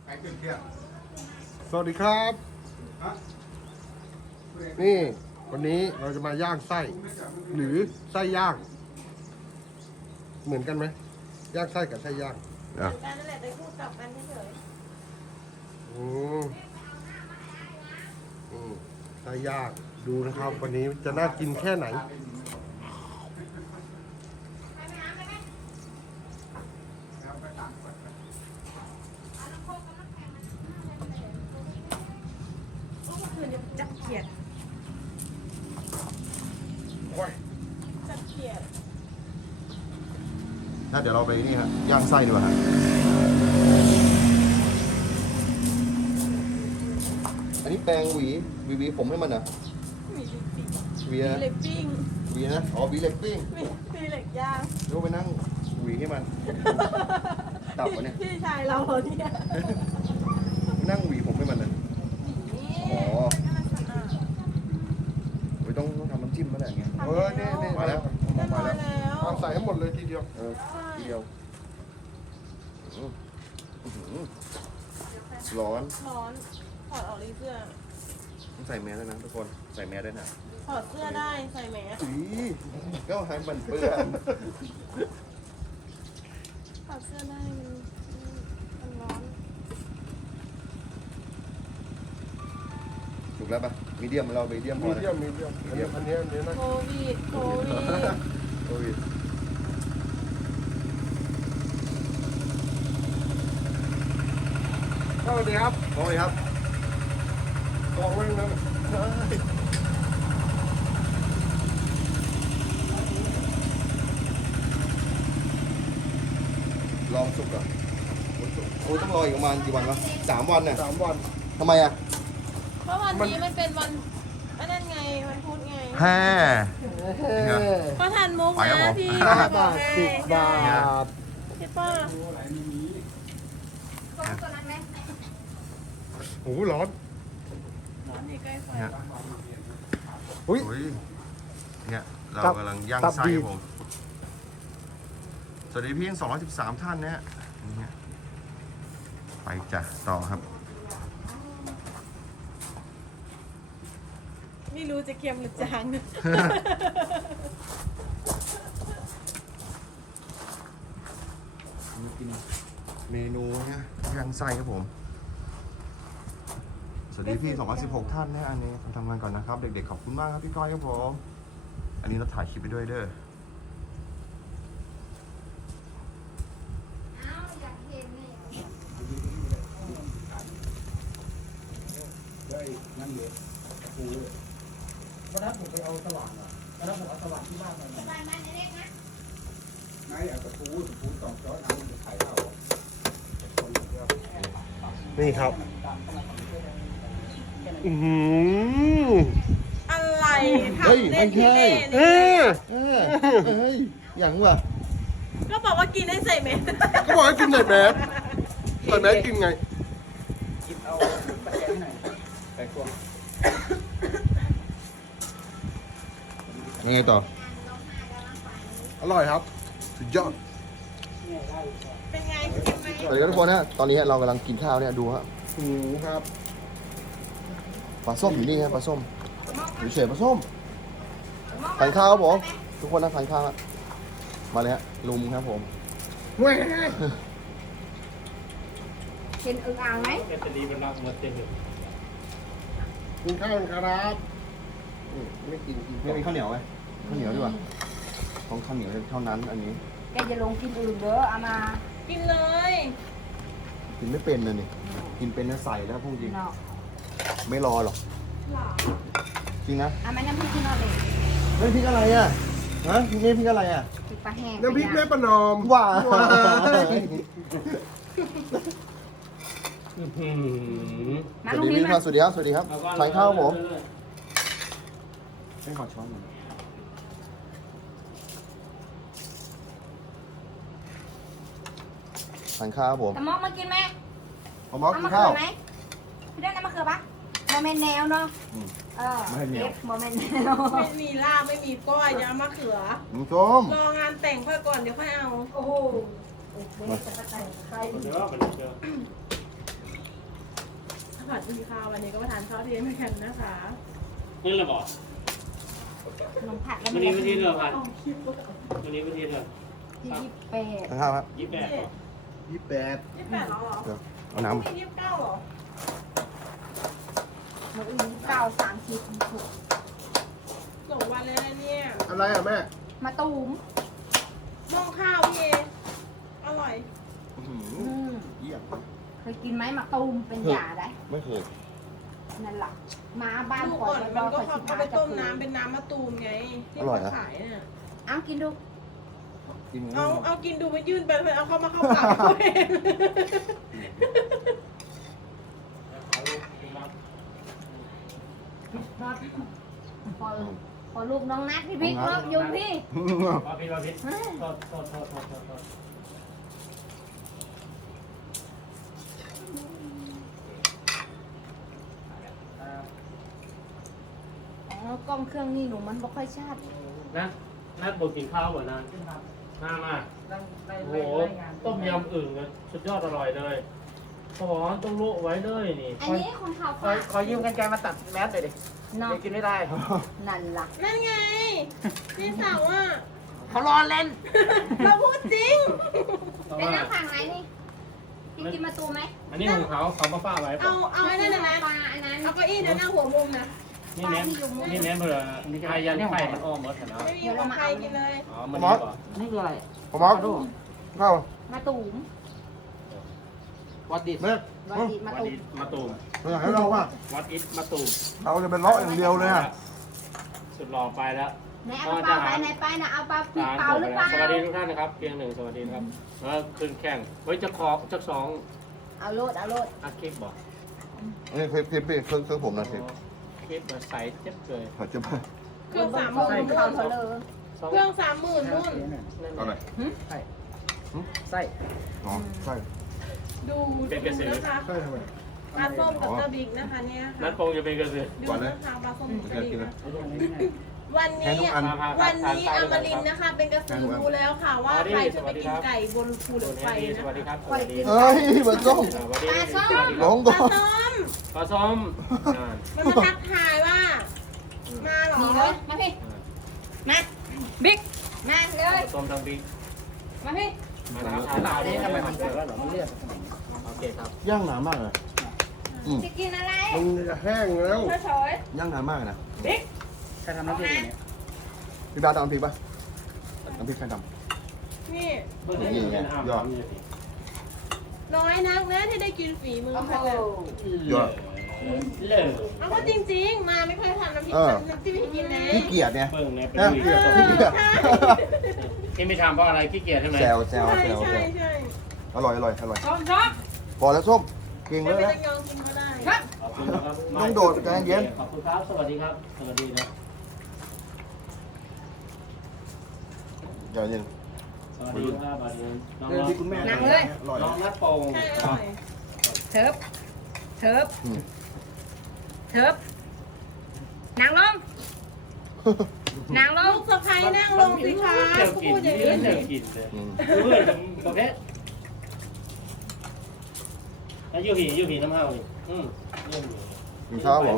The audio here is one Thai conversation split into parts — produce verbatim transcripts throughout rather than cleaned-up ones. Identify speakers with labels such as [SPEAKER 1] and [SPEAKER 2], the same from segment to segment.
[SPEAKER 1] สวัสดีครับนี่วันนี้เราจะมาย่างไส้หรือไส้ย่างเหมือนกันไหมย่างไส้กับไส้ย่าง
[SPEAKER 2] เหมือนกันนั่นแหละไปพูดกลับกันเฉย
[SPEAKER 1] อืมอืมไส้ย่างดูนะครับวันนี้จะน่ากินแค่ไหน
[SPEAKER 2] คือจับเขียดจับเขียด
[SPEAKER 3] น่าเดี๋ยวเราไปนี่ฮะย่างไส้ดีกว่าฮะอันนี้แปรงหวีหวีหวีผมให้มันเหรอ
[SPEAKER 2] มีลิปปิ้ง
[SPEAKER 3] หวี
[SPEAKER 2] มี
[SPEAKER 3] นะ
[SPEAKER 2] เล็กปิ้ง
[SPEAKER 3] หวีนะอ๋อหวีเล็กปิ้ง
[SPEAKER 2] มีมีเหล็กย่าง
[SPEAKER 3] แล้วไปนั่งหวีให้มันตับวะเนี่ย
[SPEAKER 2] พี่ชายเราเหรอเนี่ย
[SPEAKER 3] นั่งหวีผมให้มันนะ
[SPEAKER 2] นี่
[SPEAKER 3] อ๋อ
[SPEAKER 2] ให้มันสะอาด
[SPEAKER 3] ไม่ต้องต้องทำน้ำจิ้มมาแหละอย่างเงี้ย
[SPEAKER 1] เออเนี่ยเนี่ย
[SPEAKER 3] มาแล้ว
[SPEAKER 2] เรียบร้
[SPEAKER 3] มา
[SPEAKER 2] อย
[SPEAKER 3] แล้ว
[SPEAKER 2] แล้ว
[SPEAKER 1] เอาใส่ให้หมดเลยทีเดียว
[SPEAKER 3] เออทีเดียวอื้ออื้อหือร้อน
[SPEAKER 2] ร้อนถอดออกเลยเสื้อ
[SPEAKER 3] ต้องใส่แมสแล้วนะทุกคนใส่แมสด้วยนะ
[SPEAKER 2] ถอดเสื้อได้ใส่แมส
[SPEAKER 3] อีก็ให้มันเปื้อน
[SPEAKER 2] ถอดเสื้อได้มันมันร้อน
[SPEAKER 3] ถูกแล้วปะมีเดียมเรามีเดียมพ
[SPEAKER 1] มี
[SPEAKER 3] อนะ
[SPEAKER 1] เดียมมีเดียมอันนี้อันนี้อันนี้นะ
[SPEAKER 2] โควิดโควิด
[SPEAKER 3] โควิด
[SPEAKER 1] สวัสดีครับ
[SPEAKER 3] มองเลยครับ
[SPEAKER 1] กองไว้นะ
[SPEAKER 3] ลองสุกก่อนโอ้ต้องรออีกประมาณกี่วันวะสามวันน่ะ
[SPEAKER 1] สามวัน
[SPEAKER 3] ทำไมอ่ะ
[SPEAKER 2] เพราะวันนี้มันเป็นวันอันนั้นไงวันพุธไง
[SPEAKER 3] แฮ่
[SPEAKER 2] ก็ทันมุก
[SPEAKER 3] ไปครับผ
[SPEAKER 2] นะ
[SPEAKER 3] ม
[SPEAKER 2] พี่
[SPEAKER 1] ห้า
[SPEAKER 2] บอบ
[SPEAKER 1] าก ท
[SPEAKER 2] ให้
[SPEAKER 1] สิบบาท
[SPEAKER 2] ใช่ป่ะ
[SPEAKER 1] โอ้โหร้อน
[SPEAKER 2] ร้อนนี่ใกล้ไฟ
[SPEAKER 3] เนี่ย
[SPEAKER 1] อุ้ย
[SPEAKER 3] โอ้ยเนี่ยเรา
[SPEAKER 1] ตับ
[SPEAKER 3] กำลังย่าง
[SPEAKER 1] ตับ
[SPEAKER 3] ไส้
[SPEAKER 1] ดี
[SPEAKER 3] ครับผม สวัสดีพี่สองร้อยสิบสามท่านนะฮะเนี่ยไปจ้ะต่อครับ
[SPEAKER 2] ไม่รู้จะเค็มหรือจาง
[SPEAKER 3] เมนูเนี่ยย่างไส้ครับผม สวัสดีพี่สองร้อยสิบหกท่านนะอันนี้ทำงานก่อนนะครับ เด็กๆขอบคุณมากครับพี่ก้อยครับผม อันนี้เราถ่ายคลิปไปด้วยเด้อ
[SPEAKER 4] วันนั้นผมไปเอาสว่านอ่ะวันนั้นผมเอาสว่านที่บ้านมาสว่านมาเล็กนะไงเอาตะปูตะปูสองช้อนเอาไปไข่เอา
[SPEAKER 1] นี่ครับอือหือ
[SPEAKER 2] อะไร
[SPEAKER 3] เฮ้ย
[SPEAKER 2] ทำเล่น
[SPEAKER 3] ไม่ใช่
[SPEAKER 2] ที่เล่น
[SPEAKER 1] เออ
[SPEAKER 3] เออเฮ้ยอย่างวะ
[SPEAKER 2] ก็บอกว่ากินให้ใส่เม็ด
[SPEAKER 1] ก็บอกให้กินใส่แมสใส่แมสกินไง
[SPEAKER 4] คิดเอาปลาแกงหน่อยใส่ตัว
[SPEAKER 3] ยังไงต่อ
[SPEAKER 1] อร่อยครับ สุดยอด
[SPEAKER 2] เป็นไงกินไหม
[SPEAKER 3] สวัสดีครับทุกคนนะตอนนี้เรากำลังกินข้าวเนี่ยดูฮะ
[SPEAKER 1] หูครับ
[SPEAKER 3] ปลาส้มอยู่นี่ครับปลาส้มอยู่เฉยปลาส้มทานข้าวครับผมทุกคนนะทานข้าวฮะมาเลยฮะลุมครับผม
[SPEAKER 1] แหว
[SPEAKER 5] กินอึ่งอ่างไหม
[SPEAKER 4] แกจะดีมันรักมาเต็มเลย
[SPEAKER 1] กินข้าวกันครับอืมไม่กินกิน
[SPEAKER 3] ไม่มีข้าวเหนียวไหมข้าวเหนียวดีกว่าต้องข้าวเหนียวเท่านั้นอันนี้
[SPEAKER 5] แกจะลงกินอื่นเด้อเอามา
[SPEAKER 2] กินเลย
[SPEAKER 3] กินไม่เป็นเลยนี่กินเป็นนะใส่แล้วพูดจริง
[SPEAKER 5] เนาะ
[SPEAKER 3] ไม่รอหรอก
[SPEAKER 2] หรอ
[SPEAKER 3] จริงนะ
[SPEAKER 5] เอามาน้ำพริกที่นอนเลย
[SPEAKER 3] เฮ้ยพริกอะไรอ่ะฮะนี่พริกอะไรอ่ะ
[SPEAKER 5] พริกปลาแห้ง
[SPEAKER 1] น้ำพริกแม่ประนอม
[SPEAKER 3] ว้า
[SPEAKER 5] มา
[SPEAKER 3] ส
[SPEAKER 5] ล
[SPEAKER 3] วั
[SPEAKER 5] ง
[SPEAKER 3] สดี
[SPEAKER 5] นี้
[SPEAKER 3] พี่
[SPEAKER 5] มา
[SPEAKER 3] ครับสวัสดีครับสวัสดีครับทานข้าวครับผมให้ขอช้อนหน่อยทานข้าวครับผม
[SPEAKER 5] ตะมอกมากินไหม
[SPEAKER 3] ผมเอากิน
[SPEAKER 5] มะ
[SPEAKER 3] ข้า
[SPEAKER 5] เขื
[SPEAKER 3] ว
[SPEAKER 5] อไหมพี่ได้น้ำมะเขือปะโมเมนแนวเนาะ
[SPEAKER 3] อืม
[SPEAKER 5] เออ
[SPEAKER 3] ไม่ให้แนว
[SPEAKER 5] เอฟโมเมนแนว
[SPEAKER 2] ไม่มีลาบไม่มีก้อยเดี๋ยวเอามะเขือ
[SPEAKER 3] คุณผู้ชม
[SPEAKER 2] รองานแต่งค่อยก่อนเดี๋ยวค่อยเอา
[SPEAKER 5] โอ้โหเด็กจะไปแต่งใคร
[SPEAKER 4] เดี๋ยวมันเจอ
[SPEAKER 2] ผัดมีข้าววันนี้ก็มาทานข้าวเที่ยงด้วยกันนะคะ
[SPEAKER 6] นี่เลยบอก
[SPEAKER 5] ขนมผัดแล้ว
[SPEAKER 6] วันนี้วันที่เท่าไหร่วันนี้วันที่เท่าไหร่
[SPEAKER 5] ที่ยี่สิบแปด
[SPEAKER 3] ทานข้าวครับ
[SPEAKER 6] ยี่สิบแปด
[SPEAKER 1] ยี่แปด
[SPEAKER 2] ยี่สิบแปดแล้วเหรอ
[SPEAKER 3] เดี๋ยวเอาน้
[SPEAKER 2] ไม่ยี่สิบเก้าเหรอ
[SPEAKER 5] มื้ออื่นยี่สิบเก้าสามสิบหก
[SPEAKER 2] สองวันแล้วนะเนี่ย
[SPEAKER 1] อะไรอ่ะแม่
[SPEAKER 5] มาตูม
[SPEAKER 2] มองข้าวพี่เออร่อย
[SPEAKER 3] ำอื้อหือ
[SPEAKER 5] อืม
[SPEAKER 3] เยี่ยม
[SPEAKER 5] เคยกินไหมมาตูมเป็นยาได้
[SPEAKER 3] ไม่เคย
[SPEAKER 5] นั่นแหละมาบ้าน
[SPEAKER 2] ลูก
[SPEAKER 5] คอ
[SPEAKER 2] อ่อย น
[SPEAKER 5] ไป
[SPEAKER 2] มัน
[SPEAKER 5] บอก
[SPEAKER 2] ก็
[SPEAKER 5] คอย
[SPEAKER 2] เขา
[SPEAKER 5] สิ
[SPEAKER 2] เอา
[SPEAKER 5] พา
[SPEAKER 2] ไป
[SPEAKER 5] จะ
[SPEAKER 2] ต้ม
[SPEAKER 5] คืน
[SPEAKER 2] น้ำเป็นน้ำมะตูมไงที่
[SPEAKER 3] อร่อย
[SPEAKER 2] เขา
[SPEAKER 3] นะ
[SPEAKER 2] ขายน่ะ
[SPEAKER 5] เอากินดู
[SPEAKER 3] กิน
[SPEAKER 2] เอาเอากินดูมันยื่นไปเลยเอาเข้ามาเข้าปากตัวเอง
[SPEAKER 5] พอพอลูกน้องนัดพี่บิ๊กเลิกยุงพี่
[SPEAKER 6] มาพิษมาพิษโทษโทษโทษโทษโทษโทษ
[SPEAKER 5] อ๋อกล้องเครื่องนี่หนูมันบ่ค่อยชัด
[SPEAKER 6] นัดนัดบอกกินข้าวเหมือนนั้นมามาโอ้โหต้มยำอึ่งเลยสุดยอดอร่อยเลยขอต้องโละไว้เลยนี่
[SPEAKER 5] อันนี้ของเขา
[SPEAKER 4] ขอ
[SPEAKER 5] ฝาก
[SPEAKER 4] ขอยืมกันไกลมาตัดแมสหน่อยดิ
[SPEAKER 5] เนาะ
[SPEAKER 4] เดี๋ยวกินไม่ได้
[SPEAKER 5] นั่นล่ะ
[SPEAKER 2] นั่นไงพี่สาวอ่ะ
[SPEAKER 4] เขารอเล่น
[SPEAKER 2] เราพูดจริง
[SPEAKER 6] เพราะ
[SPEAKER 5] เป็น
[SPEAKER 6] ว่า
[SPEAKER 5] น้ำผังไหนนี่พี่กินมาตูมไหม
[SPEAKER 6] อันนี้ของเขาเขามาฝ้าไว้ป่ะ
[SPEAKER 2] เอาเอาไอ้นั่นนะนะ
[SPEAKER 5] ปลาอันนั้น
[SPEAKER 2] เอาเก้าอี้เดี๋ยวนั่งหัวมุมนะ
[SPEAKER 6] นี่เน้นนี่เน้นเผื่อไข่ยันไข่มันอ้อมหมดเห็นไหม
[SPEAKER 2] ไม่มีของใครกินเลย
[SPEAKER 6] อ๋อมันดีกว่า
[SPEAKER 4] นี่คืออะไร
[SPEAKER 3] ผมเอาข้าว
[SPEAKER 5] มาตูม
[SPEAKER 4] วัดดิ
[SPEAKER 3] แม่
[SPEAKER 5] วาดีมา
[SPEAKER 6] วัด
[SPEAKER 5] ตู
[SPEAKER 6] อิ
[SPEAKER 5] ม
[SPEAKER 6] ฐมาตูม
[SPEAKER 3] อยากให้เราว่า
[SPEAKER 6] วัดอิฐมาตูม
[SPEAKER 3] เราจะเป็นเลาะอย่างเดียวเลยอ่ะ
[SPEAKER 6] สุดหล่อไปแล้ว
[SPEAKER 5] ไหนเอาปลาไปไหนไปนะเอาปลาปีเปล่าหรือเปล่า
[SPEAKER 6] สวัสดีทุกท่านนะครับเพียงหนึ่งสวัสดีนะครับแล้วขึ้นแข่งเฮ้ยจะขอจะสอง
[SPEAKER 5] เอาโลดเอาโลด
[SPEAKER 6] อาคลิปบอก
[SPEAKER 3] นี่คลิปคลิปพี่เครื่องเครื่องผมนะคลิป
[SPEAKER 6] คลิปมาใส่เจ็บเลย
[SPEAKER 3] เขาจะมา
[SPEAKER 2] เครื่องสามห
[SPEAKER 5] เขา
[SPEAKER 2] มื่น
[SPEAKER 5] เขา
[SPEAKER 2] นู่น
[SPEAKER 5] เขาเลย
[SPEAKER 6] สอง
[SPEAKER 2] เครื่องสามหมื่นนู่น
[SPEAKER 3] เอาหน่อย
[SPEAKER 4] ไส้ไส้
[SPEAKER 3] อ๋อใช่
[SPEAKER 2] ดูดูนะคะ
[SPEAKER 1] ใช่ทำไม
[SPEAKER 2] ปลาส้มกับตะบิ๊กนะคะเนี่ย
[SPEAKER 6] นัดคงจะเป็นกระสือ
[SPEAKER 2] ดูนะคะปลาส้มกับตะบิ๊กนะ
[SPEAKER 4] เอาดูอันนี้ง่าย
[SPEAKER 2] วันนี้วันนี้อมรินทร์นะคะ เป็นกระสือรู้แล้วค่ะว่าใครจะไปกินไก่บนภูเหล็กไฟ
[SPEAKER 6] ส
[SPEAKER 2] นะ
[SPEAKER 6] วัสดี
[SPEAKER 2] คะ
[SPEAKER 6] ครับสวัสดี
[SPEAKER 3] เฮ้ยเหมือนส้ม
[SPEAKER 6] สวัสดี
[SPEAKER 3] ลง
[SPEAKER 2] ป
[SPEAKER 3] ก่อ
[SPEAKER 2] ลาน ส้ม
[SPEAKER 6] ปลาส้ม
[SPEAKER 2] มันมาทักทายว่า มาเหรอ
[SPEAKER 5] มีเลยมาพี่มาบิ๊กมาเลย
[SPEAKER 6] ปลาส้มทางบิ๊ก
[SPEAKER 5] มาพี่
[SPEAKER 6] มาแล้ว
[SPEAKER 4] หนาวนี่ทำไมมันเกิดแล้วเหรอมันเลือด
[SPEAKER 6] โอเคครับ
[SPEAKER 3] ย่างหนามากเลยอืม
[SPEAKER 5] จะกินอะไร
[SPEAKER 1] มันจะแห้งแล้ว
[SPEAKER 5] เฉย
[SPEAKER 3] ย่างหนามากเลยนะ
[SPEAKER 5] บิ๊ก
[SPEAKER 4] ใครทำน้ำพริกอย่างเนี้ย
[SPEAKER 3] พี่บาสเอาน้ำพริกป่ะน้ำพริกใครท
[SPEAKER 2] นี่
[SPEAKER 6] เพื่อนที่เป็นอาบน้ำ
[SPEAKER 2] น้อยนักนะที่ได้กินฝีมือ
[SPEAKER 5] โอ้โห
[SPEAKER 2] ค่ะเนี่ย
[SPEAKER 3] ำยอด
[SPEAKER 6] เลิก
[SPEAKER 2] เอาก็จริงๆ มาไม่ค่อยทำน้ำพริก
[SPEAKER 3] เออ
[SPEAKER 2] น้ำจิ้มให้กินนะ
[SPEAKER 3] ขี้เกียจเนี่ย
[SPEAKER 6] เบิ่งเนี่ยเป็น
[SPEAKER 3] นะ
[SPEAKER 6] วี
[SPEAKER 3] ขี้เกียจ
[SPEAKER 6] ที่ไม่ทำเพราะอะไรขี้เกียจใช่ไหม
[SPEAKER 3] แซวแซว
[SPEAKER 2] ใช่
[SPEAKER 3] แซวแซ
[SPEAKER 2] ใช่
[SPEAKER 3] ว
[SPEAKER 2] ใช่
[SPEAKER 3] อร่อยอร่อยอร่อย
[SPEAKER 5] ชอบชอบ
[SPEAKER 3] พอแล้วส้มเก่ง
[SPEAKER 2] ไม่
[SPEAKER 3] เลย
[SPEAKER 2] เป็น
[SPEAKER 3] นะ
[SPEAKER 2] ตังยองกินก็ได้
[SPEAKER 6] ขอบคุณครับ
[SPEAKER 3] ต้องโดดใจเย็น
[SPEAKER 6] ขอบคุณครับสวัสดีครับสวัสดีนะ
[SPEAKER 3] ใจเย็น
[SPEAKER 6] สวัสดีครับสวัสดีน้อง
[SPEAKER 4] เรื่องที่คุณแม่
[SPEAKER 5] นั่งเลย
[SPEAKER 3] อร่อย
[SPEAKER 6] น้องนัดโป่ง
[SPEAKER 2] ใช่อร่อย
[SPEAKER 5] เถิบเถิบ
[SPEAKER 3] อืม
[SPEAKER 5] เถิบนั่งลงนั่งล
[SPEAKER 2] ลู
[SPEAKER 5] ง
[SPEAKER 2] กสะพ้ายนั่งลงสิคะ
[SPEAKER 6] เดี๋ยว
[SPEAKER 2] พู
[SPEAKER 6] กิน
[SPEAKER 2] ดอย่าง
[SPEAKER 6] เดี๋
[SPEAKER 2] นี้
[SPEAKER 6] ยวกินเลย
[SPEAKER 3] อืม
[SPEAKER 6] เพื่อนประเภทแล้วยูหียูหีน้ำเฮาอีกอืมยูหี
[SPEAKER 3] กินข้าวผม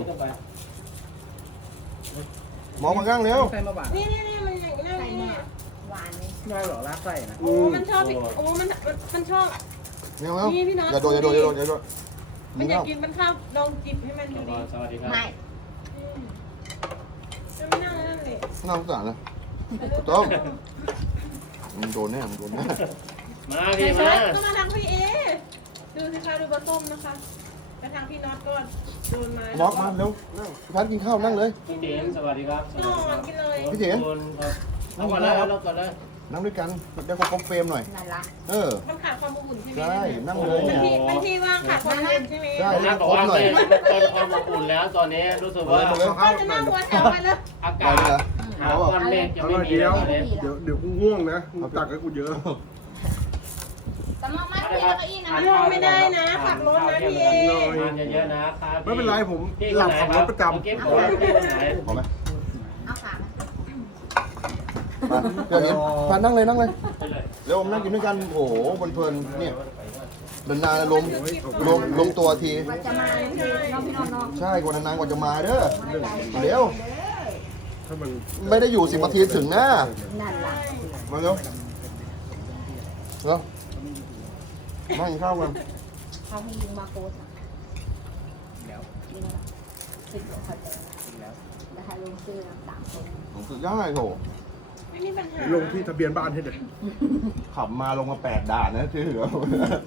[SPEAKER 3] มองมาข้างเร็ว
[SPEAKER 4] ไส้มาบาด
[SPEAKER 2] นี่นี่นี่มันอย่างนั่ง
[SPEAKER 5] ใส่
[SPEAKER 2] นี่
[SPEAKER 5] มาหวานนี่
[SPEAKER 4] ง่ายเหรอลากไส้นะ
[SPEAKER 2] โอ้มันชอบอีกโอ้มันมันมันชอบ
[SPEAKER 3] เร็วเร็ว
[SPEAKER 2] นี่พี่น้อง
[SPEAKER 3] อย่าโดนอย่าโดนอย่าโดนอย่าโดน
[SPEAKER 2] มันอยาก
[SPEAKER 3] นี่
[SPEAKER 2] กินมันข้าวลองจิบให้มันดูดิ
[SPEAKER 6] สวัสดีครับ
[SPEAKER 5] ไม่
[SPEAKER 2] อืมมันไม่นั่งนั่นเลย
[SPEAKER 3] น่าสงสารนะต้องมันโดนแน่มันโดนแน่
[SPEAKER 6] มาพี่มา
[SPEAKER 2] ก็มาทางพี่เอ ดูสิคะดูปลาส้มนะคะไปทางพี่น็อตก็โดนมา
[SPEAKER 3] ล็อกมาเร็วพี่พันกินข้าวนั่งเลย
[SPEAKER 6] พี่เตียนสวัสดีครับ
[SPEAKER 2] นอนกินเลย
[SPEAKER 3] พี่เถียน
[SPEAKER 6] เอาก่อนเลยเอาก่อนเลย
[SPEAKER 3] นั่งด้วยกันได้ครบเฟรมหน่อย
[SPEAKER 5] นั่นละ
[SPEAKER 3] เออ
[SPEAKER 2] มันขาดความอบอุ่นใช่ไหม
[SPEAKER 3] ใช่นั่งเลย
[SPEAKER 2] เป็นที่เป็นที่ว่างขาดความอบอุ่นใช่ไหม
[SPEAKER 3] ใช่
[SPEAKER 6] นัดบอกว่าเป็นตอนความอบอุ่นแล้วตอนนี้รู้สึกว่า
[SPEAKER 2] ก็จะนั่งหัวแถวไปแล้ว
[SPEAKER 6] อากาศหาวันเมฆยังไม่มีแล้วตอนนี้
[SPEAKER 1] เดี๋ยวเดี๋ยวกูง่วงนะมึงตักให้กูเยอะ
[SPEAKER 5] แต่มองมาที่แล้วก็อีนะ
[SPEAKER 2] ง่วงไม่ได้นะขับรถนะพี่เอ
[SPEAKER 6] ทานเยอะๆนะครับ
[SPEAKER 1] ไม่เป็นไรผมหลับขับรถประจำ
[SPEAKER 6] เก็บของที่ไหน
[SPEAKER 3] พอไหม
[SPEAKER 5] เอาขามา
[SPEAKER 3] มาเดี๋ยวนี้พันนั่งเลยนั่งเลย
[SPEAKER 6] ไปเลย
[SPEAKER 3] เร็วผมนั่งกินด้วยกันโอ้โหเพลินๆเนี่ยแบนานๆลงลงลงตัวที
[SPEAKER 5] กว่าจะมาพี่น้องพี่น้องเนาะ
[SPEAKER 3] ใช่กว่านานๆกว่าจะมาเด้อเร็ว
[SPEAKER 1] ถ้ามัน
[SPEAKER 3] ไม่ได้อยู่สิบนาทีถึงนะ
[SPEAKER 5] นั่นล่ะ
[SPEAKER 3] มาเร็วเร็วมากินข้าวกัน
[SPEAKER 5] เขาให้ยิงมาโคสอ่ะ
[SPEAKER 4] แล้ว
[SPEAKER 5] ยิงแล้วสิบเขาจะ
[SPEAKER 4] แล้ว
[SPEAKER 5] จะให้ลงชื่อสามคน
[SPEAKER 3] ผมสุดยอดโถ
[SPEAKER 2] ไม่มีปัญหา
[SPEAKER 1] ลงที่ทะเบียนบ้านให้เด็ก
[SPEAKER 3] ขับมาลงมาแปดด่านนะที่เหลือ
[SPEAKER 4] แล้ว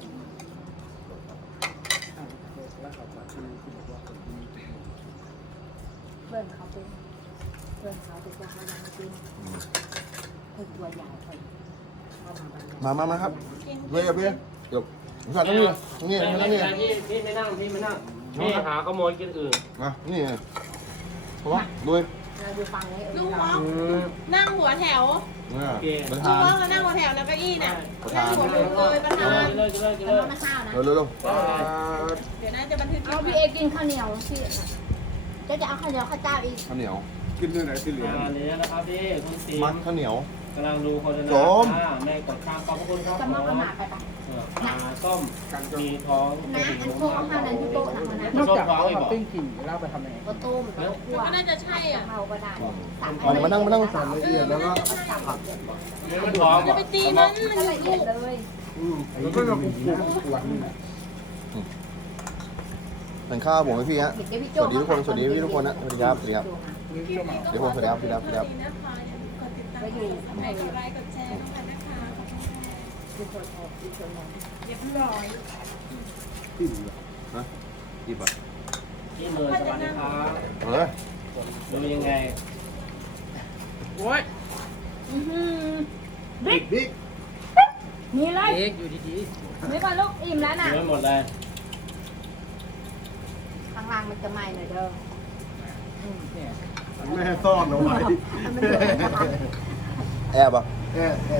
[SPEAKER 4] เขาบอกที่ที่บอกว่าคนที่
[SPEAKER 5] เพื่อนเขาเป็นเพื่อนเขาเป็นคนเขายังไม่กินเพื่อนตัวใหญ่คนเข้ามาบ้าน
[SPEAKER 3] มามามาครับเพื่อนเพื่อนเดี๋ยวผมสั่งตรงนี้ตรงนี้
[SPEAKER 6] ไม่
[SPEAKER 3] ตรง
[SPEAKER 6] ไม่
[SPEAKER 3] นี้
[SPEAKER 6] พี่พี่ไม่นั่งพี่ไม่นั่งพี่หาขโมยกินอื่น
[SPEAKER 3] มานี่เพราะว่าด้วย
[SPEAKER 5] เราอยู่ฝั่งนี้เอ
[SPEAKER 2] ลุ
[SPEAKER 5] อง
[SPEAKER 2] มองนั่งหัวแถว
[SPEAKER 3] เนี่ยประ
[SPEAKER 2] ลุ
[SPEAKER 3] ธาง น
[SPEAKER 2] มองเรานั่งหัวแถวนะเก้าอี้น่ะ
[SPEAKER 3] ประ
[SPEAKER 2] นั่
[SPEAKER 3] ธาง น
[SPEAKER 2] หัวมุมเลยประธาน
[SPEAKER 6] กินเลยกินเลยกิน
[SPEAKER 5] แต่
[SPEAKER 6] เลย
[SPEAKER 5] ว่าไม่ข้าวนะ
[SPEAKER 3] เร็วเร็วเร็ว
[SPEAKER 2] เดี๋ยวน่าจะบันทึก
[SPEAKER 5] เอาพี่เอกกินข้าวเหนียวพี่จะจะเอาข้าวเหนียวข้าวเจ้าอีก
[SPEAKER 3] ข้าวเหนียว
[SPEAKER 4] กินเรื่องไหนที่เหลือ
[SPEAKER 6] อ่านี่นะครับพี่คุณสี
[SPEAKER 3] มัดข้าวเหนียว
[SPEAKER 6] กำลังดูโฆษณา
[SPEAKER 3] โสม
[SPEAKER 6] อ่าแม่กดข้ามขอบพระคุณครับ
[SPEAKER 5] จะมอบอาหารไปปะ
[SPEAKER 6] เออปลาส้มมีท้อง
[SPEAKER 5] นะอันโค้งข้าวนั้นที่โต๊ะนะมันนะ
[SPEAKER 4] นอกจากเขามาปิ้งกิ่งแล้วไปทำไง
[SPEAKER 5] ก็ต้มแล้วคั่ว
[SPEAKER 2] ก็น่าจะใช่อ่ะ
[SPEAKER 5] เผาก็ได้สาม
[SPEAKER 3] เอาเดี๋ยวมานั่งมานั่ง
[SPEAKER 1] สั่งละเอียดแล้วก็
[SPEAKER 5] สับละเอียด
[SPEAKER 6] นี่มันท้อง
[SPEAKER 2] จะไปตีมันมัน
[SPEAKER 5] ละ
[SPEAKER 2] อ
[SPEAKER 5] เอีย
[SPEAKER 2] ยู่
[SPEAKER 5] ดเลย
[SPEAKER 1] อืมแล้วก็จะปรุง
[SPEAKER 4] ปวดนี่นะ
[SPEAKER 3] เป็นข้าวผมให้พี่ฮะ
[SPEAKER 5] เดี๋ยวพี่
[SPEAKER 3] ส
[SPEAKER 5] โจ้
[SPEAKER 3] วัสดีทุกคนสวัสดีพี่ทุกคนนะสวัสดีครับสวัสดีครับ
[SPEAKER 4] นี่เชื่อมา
[SPEAKER 3] เดี๋ยวผมสวัสดีครับสวัสดีครับสวัสดีครับ
[SPEAKER 2] ก็อยู่กดไลค์กดแชร์กันนะคะขอบคุณค่ะ
[SPEAKER 5] ดูคนแทนดูคนแทน
[SPEAKER 2] เรียบร้อย
[SPEAKER 4] ที่เหลือ
[SPEAKER 3] นะหยิบอ่ะ
[SPEAKER 6] พี่เนยสวัสดีครับ
[SPEAKER 3] เอาเลย
[SPEAKER 6] ดูยังไงโอ้ย
[SPEAKER 5] อือหือ
[SPEAKER 1] บิ๊กบิ๊ก
[SPEAKER 5] นี่เลย
[SPEAKER 4] เอกอยู่ดี
[SPEAKER 5] ไม่ก่อนลูกอิ่มแล้วน่ะ
[SPEAKER 6] เยอะหมดเลย
[SPEAKER 5] ข้างล่างมันจะไหม้หน่อยเด้อ
[SPEAKER 4] ๆเนี่ย
[SPEAKER 1] แม่ซ่อนเอาไว้
[SPEAKER 5] มันเหลือนะคะ
[SPEAKER 3] แอบอ่ะ
[SPEAKER 1] แอะแอะ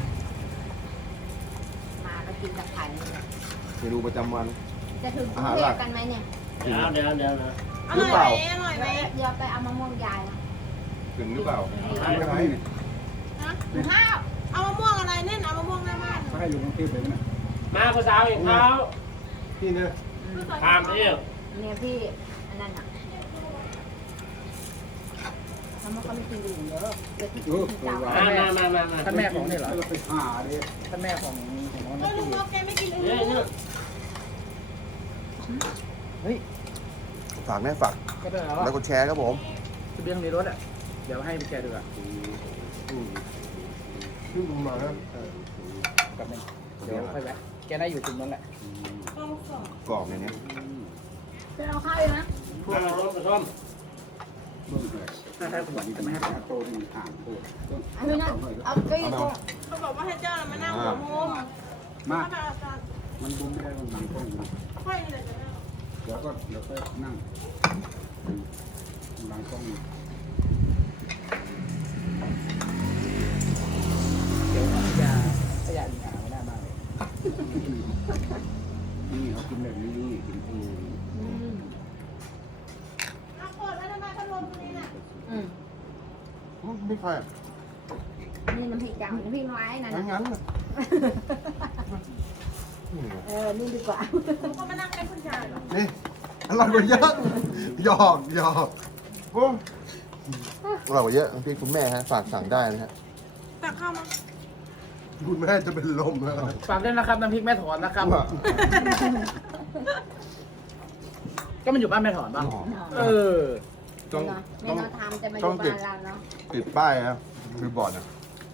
[SPEAKER 5] มาก็กินกับไข่นี่แหละ
[SPEAKER 3] เมนูประจำวัน
[SPEAKER 5] จะถึงกรุงเทพกันไหมเนี่ย
[SPEAKER 6] เดี๋ยวเดี๋ยวเดี๋ยวนะ
[SPEAKER 2] อร่อยไหมอร่อยไหม
[SPEAKER 5] เดี๋ยวไปเอามะม่วงยายนะ
[SPEAKER 3] ถึงหรือเปล่า
[SPEAKER 4] ไม่ให้เนี่ย
[SPEAKER 2] ฮะ
[SPEAKER 5] ข้าว
[SPEAKER 2] เอามะม่วงอะไรเน่นเอามะม่วงหน้าบ้าน
[SPEAKER 4] ไม่ให้อยู่กรุงเทพเลยนะ
[SPEAKER 6] มาภาษาอีกเขา
[SPEAKER 1] พี่เนี่ย
[SPEAKER 6] ตามพี่
[SPEAKER 5] เนี่ยพี่อันนั้นอ่ะทำมันก็ไม่กินดื่มเด้อเดี๋ยวที่กินเจ้า
[SPEAKER 6] มามามามามา
[SPEAKER 4] ท่านแม่ของนี่เหรอเราไปหาดิท่านแม่ของของน้อง
[SPEAKER 2] ก็
[SPEAKER 4] นัท
[SPEAKER 2] ลุง
[SPEAKER 4] ตี้
[SPEAKER 2] บอกแกไม่กินอื่
[SPEAKER 6] เนี่ยเนี่ย
[SPEAKER 2] น
[SPEAKER 4] เฮ้ย
[SPEAKER 3] ฝากแม่ฝาก
[SPEAKER 4] ก็ได้แล้ว
[SPEAKER 3] แล้วกดแชร์ครับผม
[SPEAKER 4] ทะเบียนในรถอ่ะเดี๋ยวให้ไปแกดูอ่ะ
[SPEAKER 1] อืมเพิ่งดูมาครับ
[SPEAKER 4] กับนึงเดี๋ยวค่อยแวะแกได้อยู่ตรงนั้นแหละ
[SPEAKER 2] ต้องสอง
[SPEAKER 3] กรอบอย่างเนี้ย
[SPEAKER 5] จะเอาข้าวอีกนะ
[SPEAKER 6] มาลงส้ม
[SPEAKER 4] ถ้าให้ขวดนี้จะไม่ให้โตที่ห่างโต
[SPEAKER 5] อันนี้นะเอาเก้าอี้ตรง
[SPEAKER 2] เขาบอกว่าให้เจ้ามานั่งหัวมุม
[SPEAKER 4] มา
[SPEAKER 2] ถ้าอาจารย์
[SPEAKER 4] มันบุ้มไม่ได้มันบังกล้องอยู่
[SPEAKER 2] ค่อยเลยจะนั่ง
[SPEAKER 4] เดี๋ยวก็เดี๋ยวก็นั่งบังกล้องอยู่เดี๋ยวขยะขยะอีหาไม่ได้มากเลยนี่เขากินแบบนี้กินเอง
[SPEAKER 5] อืม
[SPEAKER 2] เอาเปิดไว้ทำไมพัดลมตรงนี้น่ะ
[SPEAKER 5] อืม
[SPEAKER 3] อืมไม่ใช่อะ
[SPEAKER 5] นี่น้ำพริกจังน้ำพริกน้อยนั่น
[SPEAKER 3] งั้น
[SPEAKER 5] นะ
[SPEAKER 3] งั้นเลยนี่ไง
[SPEAKER 5] เออนี่ดีกว่า
[SPEAKER 2] ผมก็มานั่งใกล้คุณยายเหรอ
[SPEAKER 1] นี่อร่อยกว่าเยอะหยอกหยอกโอ้
[SPEAKER 3] อร่อยกว่าเยอะพี่คุณแม่ฮะฝากสั่งได้นะฮะ
[SPEAKER 2] ตักข้าวมา
[SPEAKER 1] คุณแม่จะเป็นลมแล้ว
[SPEAKER 4] ฝากด้วยนะครับน้ำพริกแม่ถอนนะครับ ก็มันอยู่บ้านแม่ถอนป่ะเออ
[SPEAKER 3] ต้อง
[SPEAKER 5] ไม่
[SPEAKER 3] ต้อง
[SPEAKER 5] เราทำแต่มาอ
[SPEAKER 3] ต้อยู่ งติด
[SPEAKER 5] บ้านเราเนาะ
[SPEAKER 3] ติดป้ายนะคือบอร์ดนะ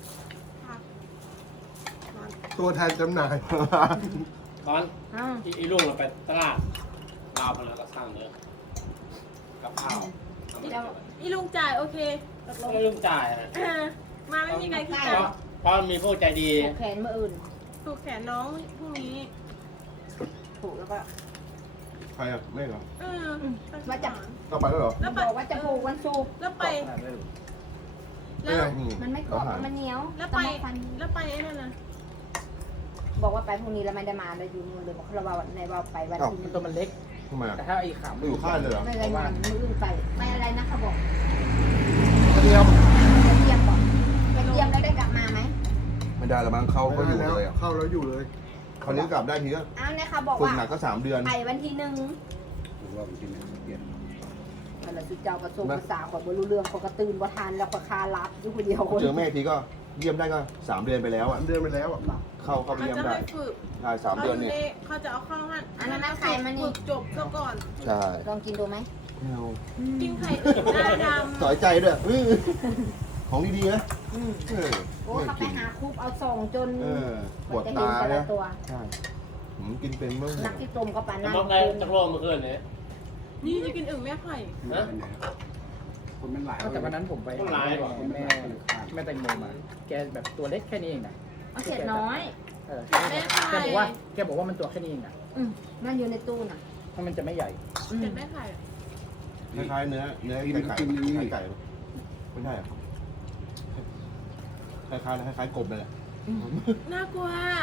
[SPEAKER 1] ตัวแทนจำหน่าย
[SPEAKER 6] ตอน
[SPEAKER 5] อ่า
[SPEAKER 6] ที่อีลุงเราไปตลาดลาวมาแล้วก็สั่งเลยกับข้าว
[SPEAKER 2] อีลุงจ่ายโอเคตกลง
[SPEAKER 6] ไม่ลุงจ่ายนะ
[SPEAKER 2] อ่ามาไม่มีใครคิด
[SPEAKER 6] เพ
[SPEAKER 2] จ่าย
[SPEAKER 6] ราะเพราะมีผู้ใจดี
[SPEAKER 5] ผูกแขนมืออื่น
[SPEAKER 2] ถูกแขนน้องพรุ่งนี้
[SPEAKER 5] ผูกแล้วก็
[SPEAKER 3] ใครอะไม่เหรอ
[SPEAKER 2] เออ
[SPEAKER 5] มาจับ
[SPEAKER 3] ก็ไปแล้วเหรอ
[SPEAKER 2] แล้วไป
[SPEAKER 5] บอกว่าจะผูกวันศุกร์
[SPEAKER 2] แล้วไป
[SPEAKER 3] ไม่
[SPEAKER 2] แล้ว
[SPEAKER 3] ไง
[SPEAKER 5] มันไม่กรอบมันเหนียว
[SPEAKER 2] แล้วไป
[SPEAKER 5] ต้องมาฟัน
[SPEAKER 2] แล้วไปไอ้นั่นน่ะ
[SPEAKER 5] บอกว่าไปพรุ่งนี้แล้วไม่ได้มาเลยอยู่นู่นเลยบอกเราว่าในว่าไปวันที่
[SPEAKER 4] มันตัวมันเล็ก
[SPEAKER 3] ทำไมอะ
[SPEAKER 4] แต่ถ้าไอ้ขาม
[SPEAKER 3] ไม่อยู่ค่ายเลยเหรอ
[SPEAKER 5] ไม่เลยมันมืออื่นไปไปอะไรนะเขาบอก
[SPEAKER 4] เดียว
[SPEAKER 5] ไปเยี่ยมบอกไปเยี่ยมแล้วได้กลับมาไหม
[SPEAKER 3] ไม่ได้แล้วมั้งเขาก็อยู่เลยอ่ะ
[SPEAKER 1] เข้าแล้วอยู่เลย
[SPEAKER 5] เ
[SPEAKER 3] คราวนี้กลับได้ทีก็
[SPEAKER 5] อ้าวนะคะบอก
[SPEAKER 3] ฝึก
[SPEAKER 5] ว่า
[SPEAKER 3] หนักก็สามเดือน
[SPEAKER 5] ไปวันที่หนึ่ง
[SPEAKER 4] ผมว่ามันกินเนี่ยเปลี่ยน
[SPEAKER 5] มันละสุเจ้ากระทรวงภาษาของบรู้เรื่องเขาก็ตื่นว่าทานแล้วก็คารับอยู่คนเดียวคน
[SPEAKER 3] เจอแม่ทีก็เยี่ยมได้ก็สามเดือนไปแล้วอ่ะ
[SPEAKER 1] เดือนไปแล้วอ่ะ
[SPEAKER 3] เข้าเข้าไป
[SPEAKER 2] เขา
[SPEAKER 3] เยี่ยม
[SPEAKER 2] จะ
[SPEAKER 3] ได้
[SPEAKER 2] ให้ฝึก
[SPEAKER 3] ใช่สามเดือนเนี่ย
[SPEAKER 2] เขาจะเอาเข้าหัน
[SPEAKER 5] อันนั้นนะไข่มันนี่
[SPEAKER 2] ฝึกจบซะก่อน
[SPEAKER 3] ใช่
[SPEAKER 5] ลองกินดูไหม
[SPEAKER 3] ไม่เอา
[SPEAKER 2] กินไข่อื่นได้ดำ
[SPEAKER 3] ต่อยใจด้วยอื้อของดีๆนะ
[SPEAKER 5] อืม
[SPEAKER 3] เออ
[SPEAKER 5] โอ้
[SPEAKER 3] ไม่
[SPEAKER 5] เขาไป
[SPEAKER 3] กิน
[SPEAKER 5] หาคุปเอาส่องจน
[SPEAKER 3] เออปวด
[SPEAKER 5] จะ
[SPEAKER 3] ตา
[SPEAKER 5] เห็นแต่ละ
[SPEAKER 3] นะ
[SPEAKER 5] ตัว
[SPEAKER 3] ใช่ผมกินเป็นเมื่อ
[SPEAKER 5] นักที่ต้มก็ปานนั้น
[SPEAKER 6] น้องได้จักรโลเมื่อคืนนี้
[SPEAKER 2] นี่จะกินอึ่งแม่ไข่
[SPEAKER 4] นะคนมันหลาย
[SPEAKER 7] แต่วันนั้นผมไป
[SPEAKER 6] คนร้าย
[SPEAKER 7] บอกแม่แม่แตงโมมา แกแบบตัวเล็กแค่นี้เองนะ
[SPEAKER 5] เอาเศษน้อย
[SPEAKER 7] เออ
[SPEAKER 2] แม่
[SPEAKER 7] แก
[SPEAKER 2] ไข่
[SPEAKER 7] บอกว่าแกบอกว่ามันตัวแค่นี้เองนะ
[SPEAKER 5] อืมนั่นอยู่ในตู้น่ะ
[SPEAKER 7] เพราะมันจะไม่ใหญ่
[SPEAKER 5] อืม
[SPEAKER 2] เห็นแม่ไข่
[SPEAKER 3] คล้ายๆเนื้อเนื้อไก่ไก่ไก่ไก่ไม่ใช่เหรอคล้ายๆคล้ายๆกบเลยแหละ
[SPEAKER 2] น่ากลัว